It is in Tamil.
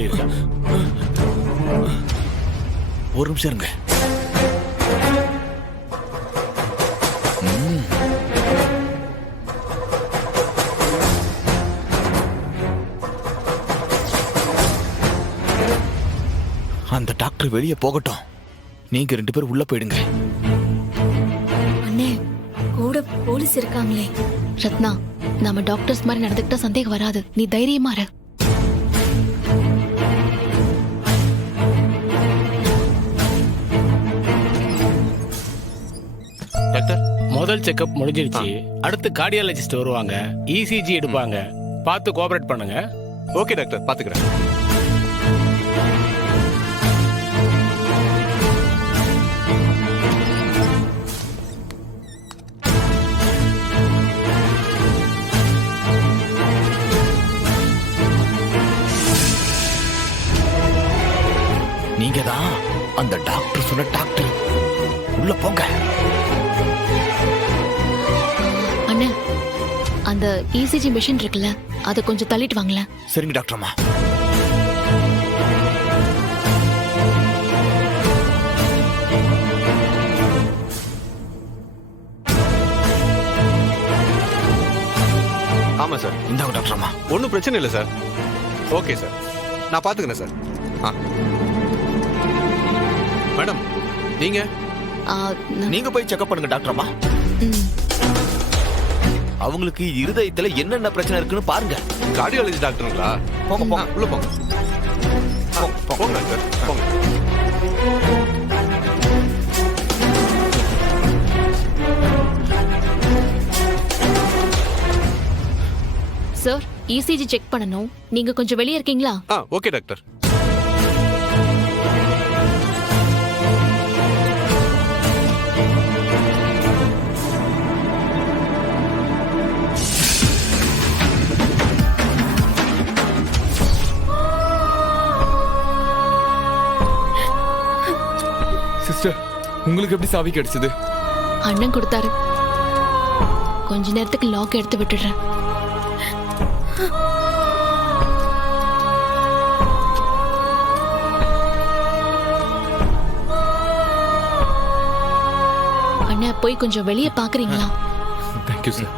சொல்லியிருக்கேன். ஒரு நிமிஷம் இருங்க. அந்த டாக்டர் வெளியே போகட்டும், நீங்க 2 பேரும் உள்ள போயிடுங்க. அண்ணே, கூட போலீஸ் இருக்காங்களே. ரத்னா, நம்ம டாக்டர்ஸ் மாதிரி நடந்துக்கிட்டா சந்தேகம் வராது. நீ தைரியமா இரு. டாக்டர், முதல் செக்அப் முடிஞ்சிருச்சு. அடுத்து கார்டியாலஜிஸ்ட் வருவாங்க, இசிஜி எடுப்பாங்க. பார்த்து கோஆபரேட் பண்ணுங்க. ஓகே டாக்டர், பாத்துக்கிறேன். நீங்க தான் அந்த டாக்டர் சொன்ன டாக்டர். உள்ள போங்க. அண்ணே, அந்த இசிஜி மிஷின் இருக்குல்ல, அதை கொஞ்சம் தள்ளிட்டு வாங்களேன். சரிங்க டாக்டர் அம்மா. ஆமா சார். இந்தாங்க டாக்டர் அம்மா. ஒன்றும் பிரச்சனை இல்லை சார். ஓகே சார், நான் பாத்துக்கிறேன் சார். மேடம், நீங்க ஆ, நீங்க போய் செக்அப் பண்ணுங்க டாக்டர் அம்மா. ம். அவங்களுக்கு இருதயத்துல என்னென்ன பிரச்சனை இருக்குன்னு பாருங்க. கார்டியாலஜி டாக்டருங்களா? போங்க போங்க. உள்ள போங்க. போங்க டாக்டர், போங்க. சார், இசிஜி செக் பண்ணணும். நீங்க கொஞ்சம் வெளியே இருக்கீங்களா? Okay doctor. சிஸ்டர், உங்களுக்கு எப்படி சாவி கிடைச்சது? அண்ணன் கொடுத்தாரு. கொஞ்ச நேரத்துக்கு லாக் எடுத்து விட்டுடுறேன். அண்ணா, போய் கொஞ்சம் வெளியே பாக்குறீங்களா? Thank you sir.